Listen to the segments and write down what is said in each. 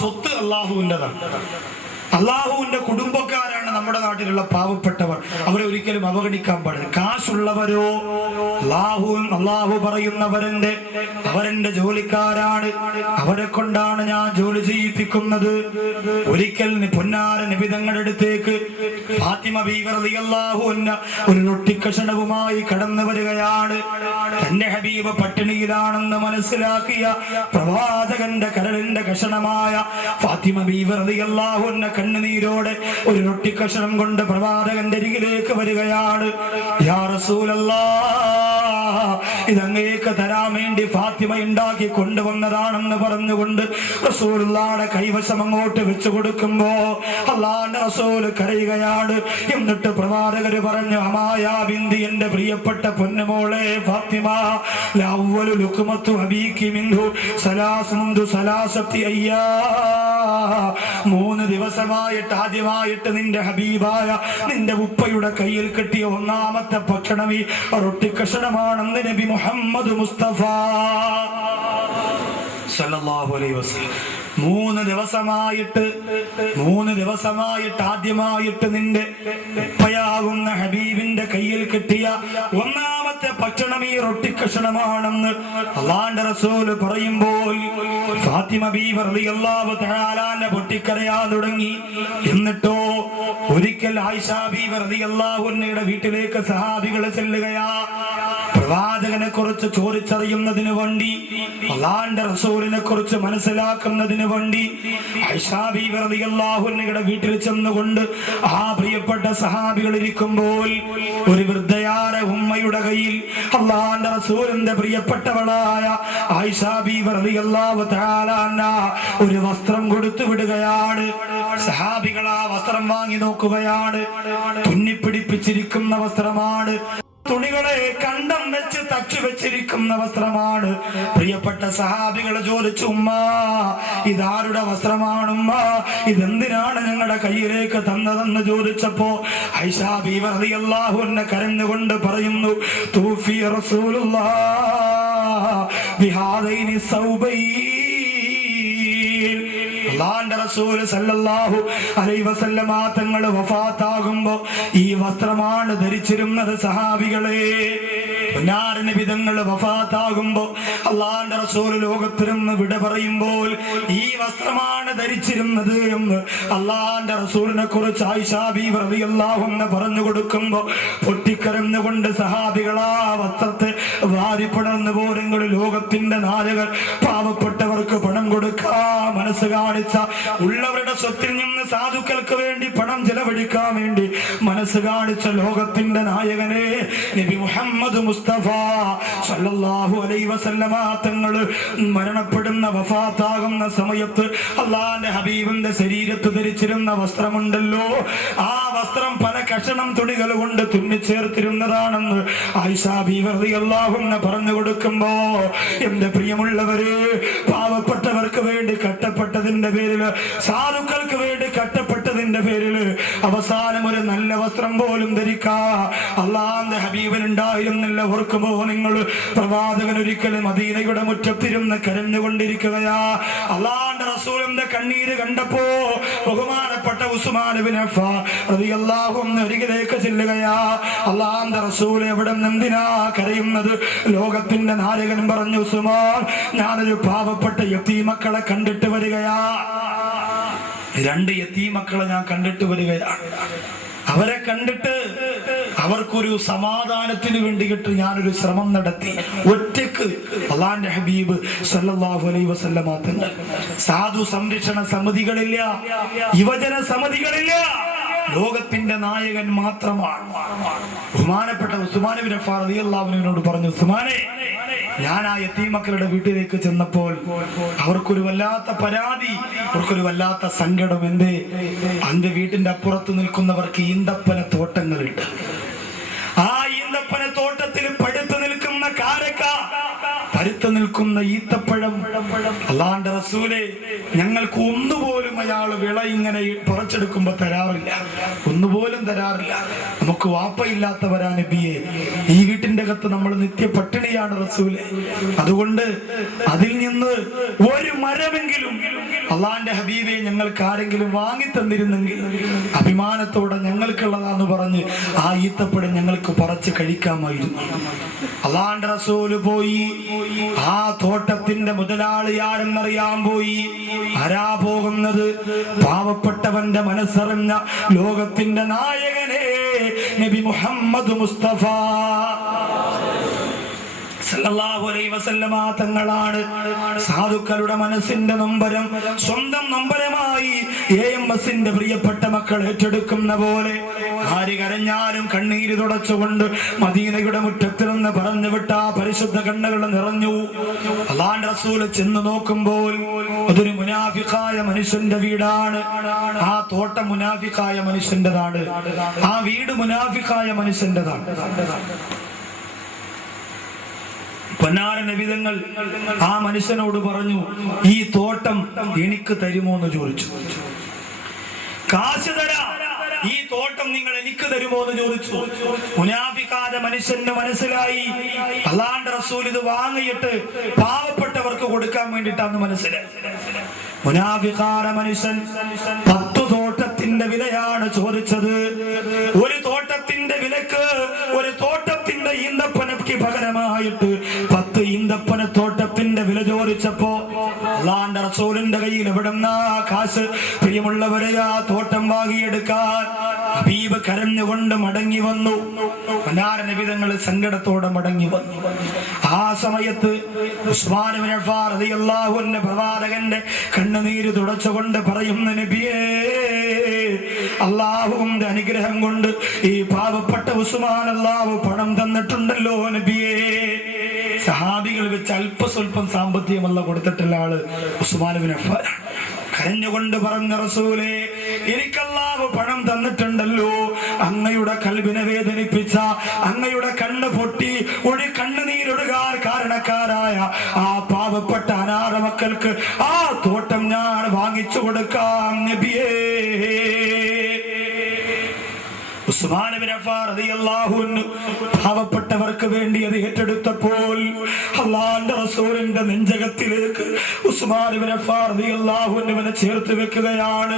സ്വത്ത് അള്ളാഹുവിൻ്റെതാണ്. അള്ളാഹുവിന്റെ കുടുംബക്കാരാണ് നമ്മുടെ നാട്ടിലുള്ള പാവപ്പെട്ടവർ. അവരെ ഒരിക്കലും അവഗണിക്കാൻ പാടില്ല. കാശുള്ളവരോ അള്ളാഹു അവരെന്റെ ജോലിക്കാരാണ്, അവരെ കൊണ്ടാണ് ഞാൻ ജോലി ചെയ്യിപ്പിക്കുന്നത്. ഒരിക്കൽ പൊന്നാര നബി തങ്ങളുടെ അടുത്തേക്ക് ഫാത്തിമ ബീവി റളിയല്ലാഹു അൻഹ ഒരു റൊട്ടിക്കഷണവുമായി കടന്നു വരികയാണ്. തന്റെ ഹബീബ് പട്ടിണിയിലാണെന്ന് മനസ്സിലാക്കിയ പ്രവാചകന്റെ കരളിന്റെ കഷണമായ ഫാത്തിമ ബീവി റളിയല്ലാഹു അൻഹ കണ്ണുനീരോടെ ഒരു റൊട്ടിക്കഷണം കൊണ്ട് പ്രവാചകന്റെ അരികിലേക്ക് വരികയാണ്. യാ റസൂലല്ലാഹ്, ഇതങ്ങേക്ക് തരാൻ വേണ്ടി ഫാത്തിമ ഉണ്ടാക്കി കൊണ്ടുവന്നതാണെന്ന് പറഞ്ഞുകൊണ്ട് റസൂലുള്ളാഹിയുടെ കൈവശം അങ്ങോട്ട് വെച്ചു കൊടുക്കുമ്പോ അല്ലാഹുവിന്റെ റസൂൽ കരയുകയാണ്. എന്നിട്ട് പ്രവാചകര് പറഞ്ഞു, അമായാ ബിന്തി, എന്റെ പ്രിയപ്പെട്ട പൊന്നുമോളെ ഫാത്തിമ, ലഅവ്വലു ലുഖ്മത്തു അബീകി മിൻഹു സലാസുന്ദു സലാസത്തി അയ്യാ, 3 ദിവസമായിട്ട് ആദ്യമായിട്ട് നിന്റെ ഹബീബായ നിന്റെ ഉപ്പയുടെ കയ്യിൽ കിട്ടിയ ഒന്നാമത്തെ ഭക്ഷണം ഈ റൊട്ടിക്കഷണമാണെന്ന് നബി മുഹമ്മദ് മുസ്തഫ സല്ലല്ലാഹു അലൈഹി വസല്ലം 3 ദിവസമായിട്ട് ആദ്യമായിട്ട് നിന്റെ ഉപ്പയാകുന്ന ഹബീബിന്റെ കയ്യിൽ കിട്ടിയ ഒന്നാമത്തെ ഭക്ഷണം ഈ റൊട്ടിക്കഷണമാണെന്ന് അല്ലാഹുവിന്റെ റസൂല് പറയുമ്പോൾ ഫാത്തിമ ബീവി റളിയല്ലാഹു തആല അൻഹ പൊട്ടിക്കരയാൻ തുടങ്ങി. എന്നിട്ടോ ഒരിക്കൽ ആയിഷ ബീവി റളിയല്ലാഹു അൻഹയുടെ വീട്ടിലേക്ക് സഹാബികൾ ചെല്ലുകയാ. പ്രവാചകനെ കുറിച്ച് ചോദിച്ചറിയുന്നതിന് വേണ്ടി, അല്ലാഹുവിന്റെ റസൂലിനെ കുറിച്ച് മനസ്സിലാക്കുന്നതിന് വേണ്ടി ആയിഷ ബീവി റളിയല്ലാഹു അൻഹയുടെ വീട്ടിൽ ചെന്നുകൊണ്ട് ആ പ്രിയപ്പെട്ട സഹാബികൾ ഇരിക്കുമ്പോൾ ഒരു വൃദ്ധയായ ഉമ്മയുടെ കയ്യിൽ അല്ലാഹുവിന്റെ റസൂലിന്റെ പ്രിയപ്പെട്ടവളായ ആയിഷ ബീവി റളിയല്ലാഹു തആല അൻഹ ഒരു വസ്ത്രം കൊടുത്തു വിടുകയാണ്. സഹാബികൾ ആ വസ്ത്രം വാങ്ങി നോക്കുകയാണ്. തുന്നിപ്പിടിപ്പിച്ചിരിക്കുന്ന വസ്ത്രമാണ്, തുണികളെ കണ്ടം വെച്ച് തച്ചു വെച്ചിരിക്കുന്ന വസ്ത്രമാണ്. പ്രിയപ്പെട്ട സഹാബികളെ ചോദിച്ചു, ഉമ്മ ഇതാരുടെ വസ്ത്രമാണുമ്മ, ഇതെന്തിനാണ് ഞങ്ങളുടെ കയ്യിലേക്ക് തന്നതെന്ന് ചോദിച്ചപ്പോ ആയിഷ ബീവി റളിയല്ലാഹു അൻഹ കരഞ്ഞുകൊണ്ട് പറയുന്നു, തൂഫി റസൂലുള്ളാഹ് ബിഹാദൈനി സൗബൈൻ, അല്ലാഹുവിന്റെ റസൂൽ സല്ലല്ലാഹു അലൈഹി വസല്ലമ തങ്ങൾ വഫാത്താകുമ്പോ ഈ വസ്ത്രമാണ് ധരിച്ചിരുന്നത്. സഹാബികളെ, നബി തങ്ങൾ വഫാത്താകുമ്പോ അല്ലാഹുവിന്റെ റസൂൽ ലോകത്തിൽ നിന്ന് വിട പറയുമ്പോൾ ഈ വസ്ത്രമാണ് ധരിച്ചിരുന്നത് എന്ന് അല്ലാഹുവിന്റെ റസൂലിനെ കുറിച്ച് ആയിഷ ബീവി റളിയല്ലാഹു അൻഹ പറഞ്ഞു കൊടുക്കുമ്പോ പൊട്ടിക്കരഞ്ഞുകൊണ്ട് സഹാബികൾ ആ വസ്ത്രത്തെ വാരിപ്പടർന്നു പോരെങ്കിൽ ലോകത്തിന്റെ നാലുകൾ പാവപ്പെട്ടവർക്ക് പണം കൊടുക്കാ മനസ്സ് കാണിച്ച, ഉള്ളവരുടെ സ്വത്തിൽ നിന്ന് സാധുക്കൾക്ക് വേണ്ടി പണം ചെലവഴിക്കാൻ വേണ്ടി മനസ്സ് കാണിച്ച ലോകത്തിന്റെ നായകനെ നബി മുഹമ്മദ് മുസ്തഫ സല്ലല്ലാഹു അലൈഹി വസല്ലമ തങ്ങൾ മരണപ്പെടുന്ന വഫാത്താകുന്ന സമയത്ത് അല്ലാഹുവിന്റെ ഹബീബിന്റെ ശരീരത്ത് ധരിച്ചിരുന്ന വസ്ത്രമുണ്ടല്ലോ, ആ വസ്ത്രം പല കഷണം തുണികൾ കൊണ്ട് തുന്നിച്ചേർത്തിരുന്നതാണെന്ന് ആയിഷ ബീവി റളിയല്ലാഹു അൻഹ പറഞ്ഞു കൊടുക്കുമ്പോ, എന്റെ പ്രിയമുള്ളവര്, പാവപ്പെട്ടവർക്ക് വേണ്ടി കട്ടപ്പെട്ടതിന്റെ പേരില്, സാധുക്കൾക്ക് വേണ്ടി കട്ടപ്പെട്ടതിന്റെ പേരില് അവസാനം ഒരു നല്ല വസ്ത്രം പോലും ധരിക്കാ അല്ലാഹുവിന്റെ ഹബീബിനുണ്ടായിരുന്നില്ല. ഓർക്കുമ്പോ നിങ്ങൾ പ്രവാചകൻ ഒരിക്കലും മദീനയുടെ മുറ്റത്തിരുന്ന് കരഞ്ഞുകൊണ്ടിരിക്കുകയാ. അല്ലാഹുവിന്റെ റസൂലിന്റെ കണ്ണീര് കണ്ടപ്പോ ബഹുമാനപ്പെട്ട ഉസ്മാൻ ഇബ്നു അഫ്ഫാൻ റളിയല്ലാഹു അൻഹു അരികിലേക്ക് ചെല്ലുകയാ. അല്ലാഹുവിന്റെ റസൂൽ എവിടെ എന്തിനാ കരയുന്നത്? ലോകത്തിന്റെ നായകൻ പറഞ്ഞു, ഉസ്മാൻ, ഞാനൊരു പാവപ്പെട്ട യതീമക്കളെ കണ്ടിട്ട് വരികയാ. 2 യതീമക്കളെ ഞാൻ കണ്ടിട്ട് വരികയാണ്. അവരെ കണ്ടിട്ട് അവർക്കൊരു സമാധാനത്തിന് വേണ്ടിയിട്ട് ഞാനൊരു ശ്രമം നടത്തി. ഒറ്റക്ക് അല്ലാഹുവിന്റെ ഹബീബ് സല്ലല്ലാഹു അലൈഹി വസല്ലമ തങ്ങൾ, സാധു സംരക്ഷണ സമിതികളില്ല, യുവജന സമിതികളില്ല, ലോകത്തിന്റെ നായകൻ മാത്രമാണ്. ബഹുമാനപ്പെട്ട ഉസ്മാൻ ഇബ്നു അഫ്ഫാൻ റളിയല്ലാഹു അൻഹുവിനോട് പറഞ്ഞു, ഉസ്മാനെ, ഞാൻ ആ യതീമക്കളുടെ വീട്ടിലേക്ക് ചെന്നപ്പോൾ അവർക്കൊരു വല്ലാത്ത പരാതി, അവർക്കൊരു വല്ലാത്ത സങ്കടം. എന്റെ വീട്ടിന്റെ അപ്പുറത്ത് നിൽക്കുന്നവർക്ക് ഈന്തപ്പന തോട്ടങ്ങളുണ്ട്. ആ ഈന്തപ്പന തോട്ടത്തിൽ പഴുത്തു നിൽക്കുന്ന കാരക്ക, പഴുത്തു നിൽക്കുന്ന നിൽക്കുന്ന ഈത്തപ്പഴം അല്ലാഹുവിന്റെ റസൂലേ, ഞങ്ങൾക്ക് ഒന്നുപോലും അയാൾ വിള ഇങ്ങനെ പറിച്ചെടുക്കുമ്പോ തരാറില്ല, ഒന്നുപോലും തരാറില്ല. നമുക്ക് വാപ്പയില്ലാത്തവരാ നബിയെ, ഈ വീട്ടിന്റെ അകത്ത് നമ്മൾ നിത്യ പട്ടിണിയാണ് റസൂലേ. അതുകൊണ്ട് അതിൽ നിന്ന് ഒരു മരമെങ്കിലും അള്ളാന്റെ ഹബീബെ ഞങ്ങൾക്ക് ആരെങ്കിലും വാങ്ങി തന്നിരുന്നെങ്കിൽ അഭിമാനത്തോടെ ഞങ്ങൾക്കുള്ളതാന്ന് പറഞ്ഞ് ആ ഈത്തപ്പഴം ഞങ്ങൾക്ക് പറിച്ച് കഴിക്കാമായിരുന്നു. അള്ളാന്റെ റസൂല് പോയി ആ തോട്ടത്തിന്റെ മുതലാളി ആരെന്നറിയാൻ പോയി. ആരാ പോകുന്നത്? പാവപ്പെട്ടവന്റെ മനസ്സറിഞ്ഞ ലോകത്തിന്റെ നായകനെ നബി മുഹമ്മദ് മുസ്തഫ സല്ലല്ലാഹു അലൈഹി വസല്ലമ തങ്ങളാണ്. സാധുക്കളുടെ മനസ്സിന്റെ നൊമ്പരം സ്വന്തം നൊമ്പരമായി AMSന്റെ പ്രിയപ്പെട്ട മക്കൾ ഏറ്റെടുക്കുന്ന പോലെ ആര് കരഞ്ഞാലും കണ്ണീര് തുടച്ചുകൊണ്ട് മദീനയുടെ മുറ്റത്തിൽ നിന്ന് പറഞ്ഞു വിട്ട പരിശുദ്ധ കണ്ണുകൾ നിറഞ്ഞു. അല്ലാഹുവിന്റെ റസൂൽ ചെന്ന് നോക്കുമ്പോൾ അതൊരു മുനാഫിഖായ മനുഷ്യന്റെ വീടാണ്. ആ തോട്ടം മുനാഫിഖായ മനുഷ്യന്റെതാണ്, ആ വീട് മുനാഫിഖായ മനുഷ്യന്റെതാണ്. പൊന്നാര നബിതങ്ങൾ ആ മനുഷ്യനോട് പറഞ്ഞു, ഈ തോട്ടം എനിക്ക് തരുമോ എന്ന് ചോദിച്ചു. കാശ് തരാം, ഈ തോട്ടം നിങ്ങൾ എനിക്ക് തരുമോ എന്ന് ചോദിച്ചു. മുനാഫിഖായ മനുഷ്യന് മനസ്സിലായി അല്ലാഹുവിന്റെ റസൂൽ ഇത് വാങ്ങിയിട്ട് പാവപ്പെട്ടവർക്ക് കൊടുക്കാൻ വേണ്ടിയിട്ടാണ് മനസ്സിലായി. മുനാഫിഖായ മനുഷ്യൻ 10 തോട്ടത്തിന്റെ വിലയാണ് ചോദിച്ചത്. ഒരു തോട്ടത്തിന്റെ വിലക്ക് ഒരു തോട്ടത്തിന്റെ ഈന്തപ്പനയ്ക്ക് പകരമായിട്ട് 10 ഈന്തപ്പന തോട്ടത്തിന്റെ വില ചോദിച്ചപ്പോ അല്ലാഹുവിന്റെ റസൂലിന്റെ കയ്യിൽ എവിടെന്നാ കാശ്? പ്രിയമുള്ളവരെ, ആ തോട്ടം വാങ്ങിയെടുക്കാൻ ഹബീബ് കരഞ്ഞുകൊണ്ട് മടങ്ങി വന്നു. നബിതങ്ങൾ സങ്കടത്തോടെ മടങ്ങി വന്നു. ആ സമയത്ത് ഉസ്മാൻ ഇബ്നു അഫ്ഫാൻ റളിയല്ലാഹു അൻഹു പ്രവാചകന്റെ കണ്ണുനീര് തുടച്ചുകൊണ്ട് പറയുന്ന, നബിയേ, അല്ലാഹുവിന്റെ അനുഗ്രഹം കൊണ്ട് ഈ പാവപ്പെട്ട ഉസ്മാൻ അല്ലാഹു പണം തന്നിട്ടുണ്ടല്ലോ നബിയേ. സഹാബികൾ വെച്ച് അല്പസ്വല്പം സാമ്പത്തികമല്ല കൊടുത്തിട്ടുള്ള ആള് ഉസ്മാൻ ഇബ്നു അഫ്ഫാൻ. കരഞ്ഞുകൊണ്ട് പറഞ്ഞ റസൂലേ, എനിക്കല്ലാഹു പണം തന്നിട്ടുണ്ടല്ലോ. അങ്ങയുടെ കൽബിനെ വേദനിപ്പിച്ച, അങ്ങയുടെ കണ്ണ് പൊട്ടി ഒരു കണ്ണുനീരൊടുകാർ കാരണക്കാരായ ആ പാവപ്പെട്ട അനാഥ മക്കൾക്ക് ആ തോട്ടം ഞാൻ വാങ്ങിച്ചു കൊടുക്കാം നബിയേ. ഉസ്മാൻ ഇബ്നു അഫ്ഫാൻ റളിയല്ലാഹു അൻഹു പാവപ്പെട്ടവർക്ക് വേണ്ടി അത് ഏറ്റെടുത്തപ്പോൾ അല്ലാഹുവിന്റെ റസൂലിന്റെ നെഞ്ചകത്തിലേക്ക് ഉസ്മാൻ ഇബ്നു അഫ്ഫാൻ റളിയല്ലാഹു അൻഹുവിനെ ചേർത്ത് വെക്കുകയാണ്.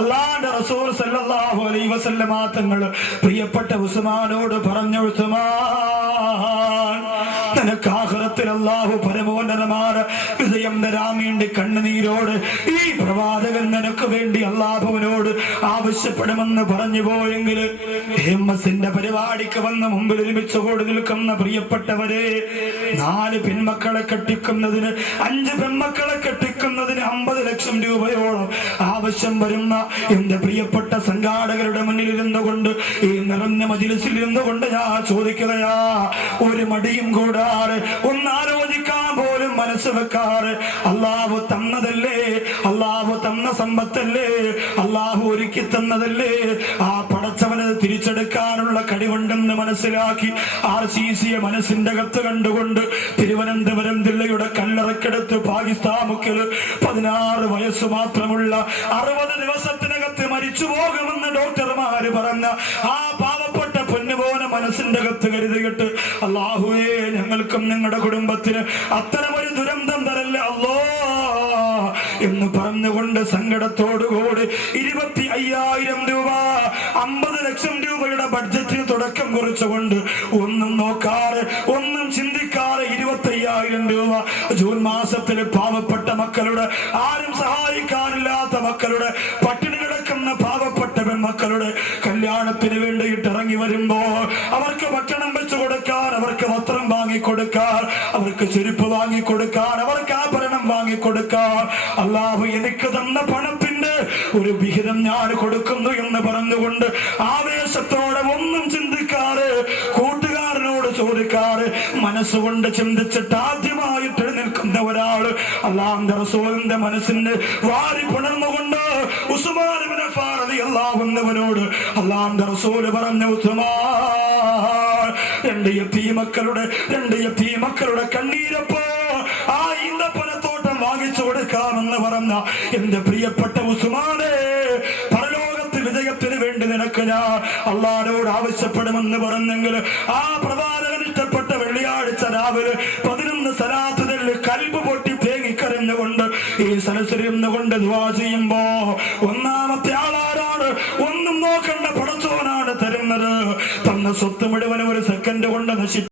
അല്ലാഹുവിന്റെ റസൂൽ സല്ലല്ലാഹു അലൈഹി വസല്ലമ തങ്ങൾ പ്രിയപ്പെട്ട ഉസ്മാനോട് പറഞ്ഞു, ഉസ്മാൻ, നിനക്ക് ആഖിറത്തിൽ അല്ലാഹു പരമോന്നതമായ വിജയം തരാൻ വേണ്ടി കണ്ണുനീരോട് ഈ പ്രവാചകൻ നിനക്ക് വേണ്ടി അല്ലാഹുവിനോട് ആവശ്യപ്പെടുമെന്ന് പറഞ്ഞു പോയെങ്കിൽ AMSന്റെ പരിപാടിക്ക് വന്ന് മുമ്പിൽ ഒരുമിച്ച് കൂടി നിൽക്കുന്ന പ്രിയപ്പെട്ടവരെ, 4 പെൺമക്കളെ കെട്ടിക്കുന്നതിന് 5 പെൺമക്കളെ കെട്ടിക്കുന്നതിന് 50 ലക്ഷം രൂപയോളം ആവശ്യം വരുന്ന എന്റെ പ്രിയപ്പെട്ട സംഘാടകരുടെ മുന്നിൽ ഇരുന്നുകൊണ്ട്, ഈ നിറഞ്ഞ മജ്‌ലിസിൽ ഇരുന്നുകൊണ്ട് ഞാൻ ചോദിക്കുകയാ, ഒരു മടിയും കൂടാതെ ഒന്നാലോചിക്കാൻ പോലും മനസ്സ് വെക്കാറ് അല്ലാഹു തന്നതല്ലേ, അല്ലാഹു തന്ന സമ്പത്തല്ലേ, അല്ലാഹു ഒരുക്കി തന്നതല്ലേ, ആ പടച്ചവന് തിരിച്ചെടുക്കാനുള്ള കഴിവുണ്ടെന്ന് മനസ്സിലാക്കി RCCയെ മനസ്സിന്റെ അകത്ത് കണ്ടുകൊണ്ട് തിരുവനന്തപുരം ജില്ലയുടെ കല്ലറക്കെടുത്ത് പാകിസ്ഥാൻ മുക്കിൽ 16 വയസ്സ് മാത്രമുള്ള 60 ദിവസത്തിനകത്ത് മരിച്ചു പോകുമെന്ന് ഡോക്ടർമാര് പറഞ്ഞ ആ പാവപ്പെട്ട പൊന്നുപോലെ മനസ്സിന്റെ അകത്ത് കരുതിയിട്ട്, അല്ലാഹുവേ, ഞങ്ങൾക്കും ഞങ്ങളുടെ കുടുംബത്തിന് അത്തരമൊരു ദുരന്തം തരല്ലേ അല്ലാ എന്ന് പറഞ്ഞുകൊണ്ട് സങ്കടത്തോടുകൂടി 25,000 രൂപ 50 ലക്ഷം രൂപയുടെ ബഡ്ജറ്റിന് തുടക്കം കുറിച്ചുകൊണ്ട് ഒന്നും നോക്കാറ് ഒന്നും ചിന്തിക്കാറ് 25,000 രൂപ ജൂൺ മാസത്തിൽ പാവപ്പെട്ട മക്കളുടെ, ആരും സഹായിക്കാനില്ലാത്ത മക്കളുടെ, പട്ടിണി കിടക്കുന്ന പാവപ്പെട്ട പെൺമക്കളുടെ കല്യാണത്തിന് വേണ്ടിയിട്ട് ഇറങ്ങി വരുമ്പോ അവർക്ക് ഭക്ഷണം വെച്ചു കൊടുക്കാൻ, അവർക്ക് വസ്ത്രം വാങ്ങിക്കൊടുക്കാൻ, അവർക്ക് ചെരുപ്പ് വാങ്ങിക്കൊടുക്കാൻ, അവർക്ക് ആഭരണം വാങ്ങിക്കൊടുക്കാൻ അല്ലാഹു എനിക്ക് തന്ന പണത്തിന്റെ ഒരു വിഹിതം ഞാൻ കൊടുക്കുന്നു എന്ന് പറഞ്ഞുകൊണ്ട് ആവേശത്തോടെ ഒന്നും ചിന്തിക്കാറ്, കൂട്ടുകാരനോട് ചോദിക്കാറ്, മനസ്സുകൊണ്ട് ചിന്തിച്ചിട്ട് ആദ്യമായിട്ട് എഴുന്നേൽക്കുന്ന ഒരാള് അല്ലാഹുവിന്റെ റസൂലിന്റെ മനസ്സിന്റെ വാരി പുണർന്നുകൊണ്ട് ഉസ്മാൻ ഇബ്നു അഫ്ഫാൻ റളിയല്ലാഹു അൻഹുവിനോട് അല്ലാഹുവിന്റെ റസൂൽ പറഞ്ഞു, ഉസ്മാൻ, രണ്ട് മക്കളുടെ കണ്ണീരപ്പോ ആ ഈന്തപ്പനത്തോട്ടം വാങ്ങിച്ചു കൊടുക്കാമെന്ന് പറഞ്ഞ എന്റെ പ്രിയപ്പെട്ട ഉസ്മാനെ, പരലോകത്ത് വിജയത്തിന് വേണ്ടി നിനക്ക് ഞാൻ അള്ളാഹുവോട് ആവശ്യപ്പെടുമെന്ന് പറഞ്ഞെങ്കിൽ ആ പ്രവാചകൻ ഇഷ്ടപ്പെട്ട വെള്ളിയാഴ്ച രാവിലെ 11 സലാത്ത് ചൊല്ലി കൽബ് പൊട്ടി തേങ്ങിക്കരഞ്ഞുകൊണ്ട് ഈ സലസരിയുന്നുകൊണ്ട് ദുആ ചെയ്യുമ്പോ ഒന്നാമത്തെ ആളാരാണ്? ഒന്നും നോക്കണ്ട, പടച്ചോനാണ് തരുന്നത്. തന്ന സ്വത്ത് മുഴുവൻ ഒരു സെക്കൻഡ് കൊണ്ട് നശിച്ചു.